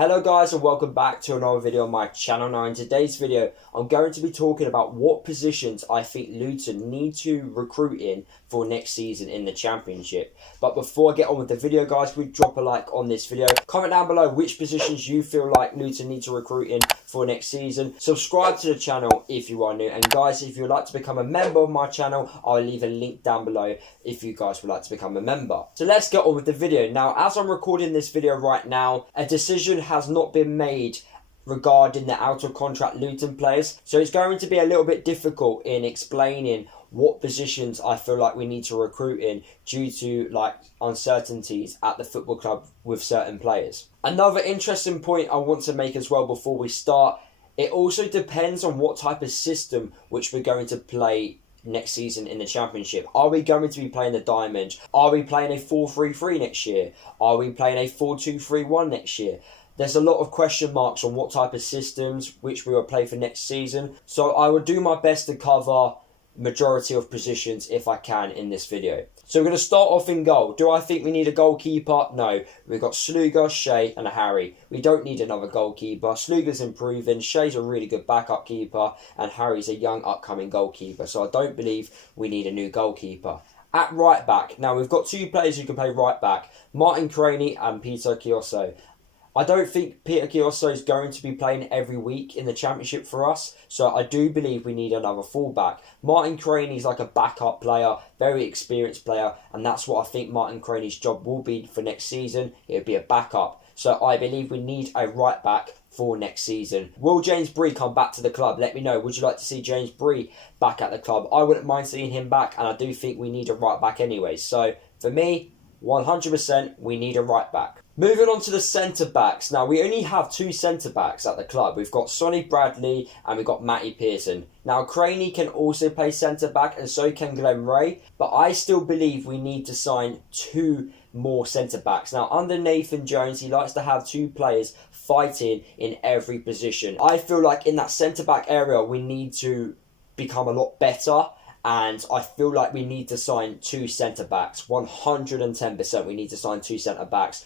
Hello guys and welcome back to another video on my channel. Now in today's video I'm going to be talking about what positions I think Luton need to recruit in for next season in the Championship. But before I get on with the video guys, please drop a like on this video. Comment down below which positions you feel like Luton need to recruit in for next season. Subscribe to the channel if you are new. And guys, if you'd like to become a member of my channel, I'll leave a link down below if you guys would like to become a member. So let's get on with the video. Now as I'm recording this video right now, a decision has not been made regarding the out of contract Luton players, so it's going to be a little bit difficult in explaining what positions I feel like we need to recruit in due to like uncertainties at the football club with certain players. Another interesting point I want to make as well before we start, it also depends on what type of system which we're going to play next season in the Championship. Are we going to be playing the Diamond? Are we playing a 4-3-3 next year? Are we playing a 4-2-3-1 next year? There's a lot of question marks on what type of systems which we will play for next season. So I will do my best to cover majority of positions if I can in this video. So we're going to start off in goal. Do I think we need a goalkeeper? No. We've got Sluga, Shea and Harry. We don't need another goalkeeper. Sluga's improving, Shea's a really good backup keeper and Harry's a young upcoming goalkeeper. So I don't believe we need a new goalkeeper. At right back, now we've got two players who can play right back, Martin Craney and Peter Kioso. I don't think Peter Kioso is going to be playing every week in the Championship for us, so I do believe we need another fullback. Martin Craney is like a backup player, very experienced player, and that's what I think Martin Craney's job will be for next season. It'll be a backup. So I believe we need a right back for next season. Will James Bree come back to the club? Let me know. Would you like to see James Bree back at the club? I wouldn't mind seeing him back, and I do think we need a right back anyway. So for me, 100% we need a right back. Moving on to the centre backs. Now we only have two centre backs at the club. We've got Sonny Bradley and we've got Matty Pearson. Now Craney can also play centre back and so can Glenn Ray, but I still believe we need to sign two more centre backs. Now under Nathan Jones, he likes to have two players fighting in every position. I feel like in that centre back area we need to become a lot better. And I feel like we need to sign two centre backs. 110% we need to sign two centre backs.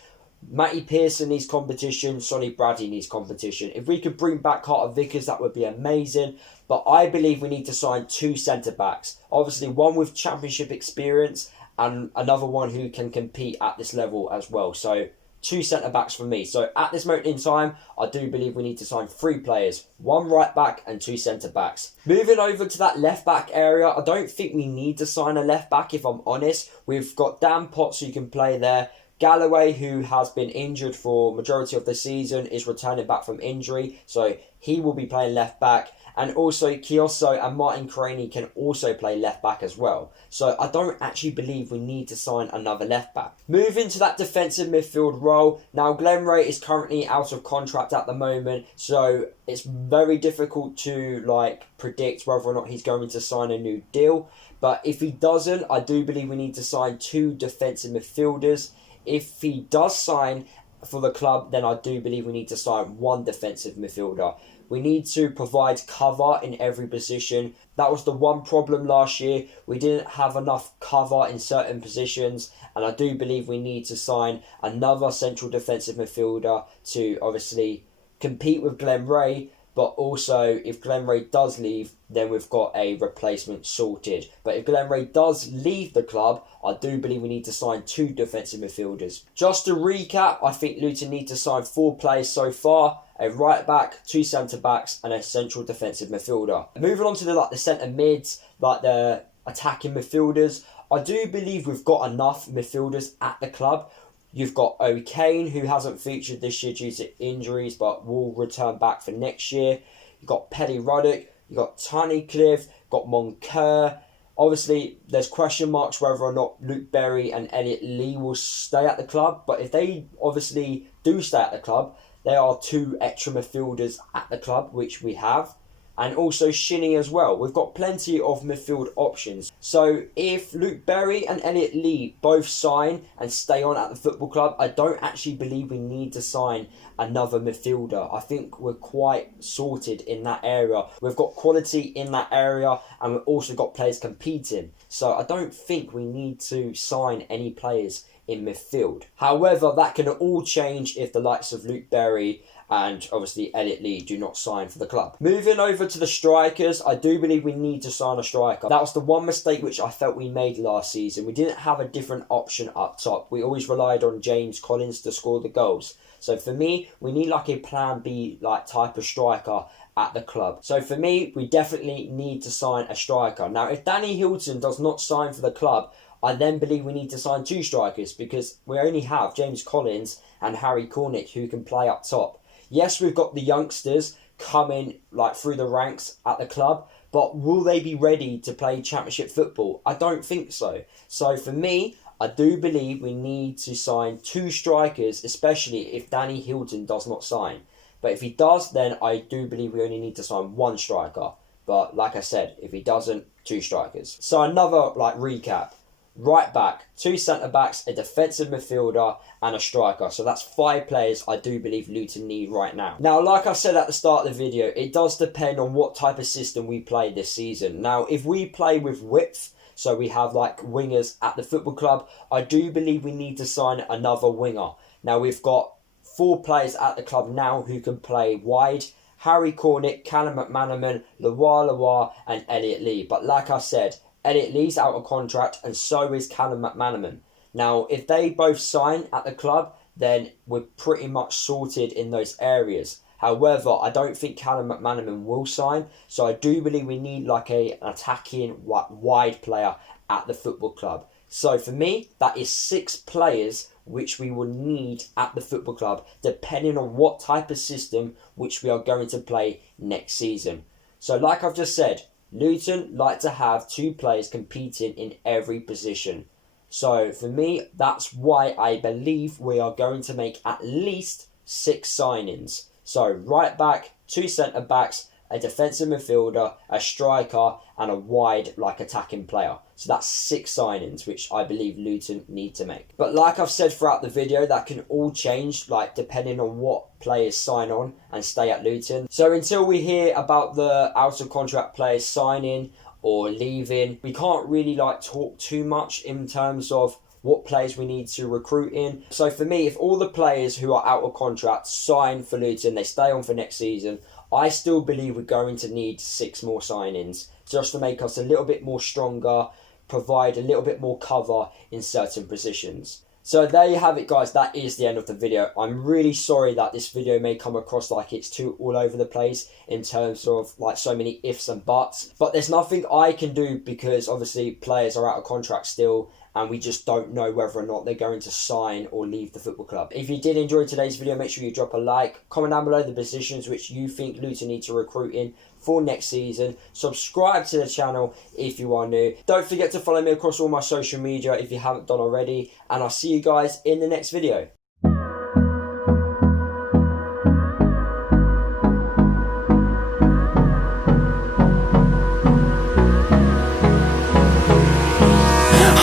Matty Pearson needs competition. Sonny Bradley needs competition. If we could bring back Carter Vickers, that would be amazing. But I believe we need to sign two centre backs. Obviously, one with Championship experience and another one who can compete at this level as well. So two centre backs for me. So at this moment in time, I do believe we need to sign three players. One right back and two centre backs. Moving over to that left back area, I don't think we need to sign a left back if I'm honest. We've got Dan Potts who can play there. Galloway, who has been injured for majority of the season, is returning back from injury. So he will be playing left back. And also Kioso and Martin Craney can also play left back as well. So I don't actually believe we need to sign another left back. Moving to that defensive midfield role. Now Glenn Ray is currently out of contract at the moment. So it's very difficult to predict whether or not he's going to sign a new deal. But if he doesn't, I do believe we need to sign two defensive midfielders. If he does sign for the club, then I do believe we need to sign one defensive midfielder. We need to provide cover in every position. That was the one problem last year. We didn't have enough cover in certain positions. And I do believe we need to sign another central defensive midfielder to obviously compete with Glenn Ray. But also, if Glenn Ray does leave, then we've got a replacement sorted. But if Glenn Ray does leave the club, I do believe we need to sign two defensive midfielders. Just to recap, I think Luton need to sign four players so far. A right back, two centre backs and a central defensive midfielder. Moving on to the centre mids, the attacking midfielders. I do believe we've got enough midfielders at the club. You've got O'Kane, who hasn't featured this year due to injuries, but will return back for next year. You've got Petty Ruddock, you've got Tunnicliffe, got Moncur. Obviously, there's question marks whether or not Luke Berry and Elliot Lee will stay at the club. But if they obviously do stay at the club, there are two extra midfielders at the club, which we have. And also Shinnie as well. We've got plenty of midfield options. So if Luke Berry and Elliot Lee both sign and stay on at the football club, I don't actually believe we need to sign another midfielder. I think we're quite sorted in that area. We've got quality in that area and we've also got players competing. So I don't think we need to sign any players in midfield. However, that can all change if the likes of Luke Berry and obviously Elliot Lee do not sign for the club. Moving over to the strikers, I do believe we need to sign a striker. That was the one mistake which I felt we made last season. We didn't have a different option up top. We always relied on James Collins to score the goals. So for me, we need like a plan B like type of striker at the club. So for me, we definitely need to sign a striker. Now, if Danny Hilton does not sign for the club, I then believe we need to sign 2 strikers, because we only have James Collins and Harry Cornick who can play up top. Yes, we've got the youngsters coming like through the ranks at the club, but will they be ready to play championship football? I don't think so. So for me, I do believe we need to sign 2 strikers, especially if Danny Hilton does not sign. But if he does, then I do believe we only need to sign 1 striker. But like I said, if he doesn't, 2 strikers. So another like recap. Right back, 2 centre-backs, a defensive midfielder and a striker. So that's 5 players I do believe Luton need right now. Now, like I said at the start of the video, it does depend on what type of system we play this season. Now, if we play with width, so we have like wingers at the football club, I do believe we need to sign another winger. Now, we've got 4 players at the club now who can play wide. Harry Cornick, Callum McManaman, Lewa and Elliot Lee. But like I said, Elliot Lee's out of contract and so is Callum McManaman. Now, if they both sign at the club, then we're pretty much sorted in those areas. However, I don't think Callum McManaman will sign, so I do believe we need like an attacking wide player at the football club. So for me, that is 6 players which we will need at the football club, depending on what type of system which we are going to play next season. So like I've just said, Luton like to have 2 players competing in every position. So for me, that's why I believe we are going to make at least 6 signings. So right back, 2 centre backs, a defensive midfielder, a striker and a wide like attacking player. So that's 6 signings which I believe Luton need to make. But like I've said throughout the video, that can all change like depending on what players sign on and stay at Luton. So until we hear about the out of contract players signing or leaving, we can't really like talk too much in terms of what players we need to recruit in. So for me, if all the players who are out of contract sign for Luton, they stay on for next season, I still believe we're going to need 6 more signings just to make us a little bit more stronger, provide a little bit more cover in certain positions. So there you have it, guys. That is the end of the video. I'm really sorry that this video may come across like it's too all over the place in terms of like so many ifs and buts. But there's nothing I can do because obviously players are out of contract still and we just don't know whether or not they're going to sign or leave the football club. If you did enjoy today's video, make sure you drop a like, comment down below the positions which you think Luton need to recruit in for next season. Subscribe to the channel if you are new. Don't forget to follow me across all my social media if you haven't done already. And I'll see you guys in the next video.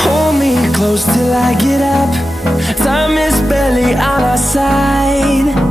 Hold me close till I get up. Time is barely on our side.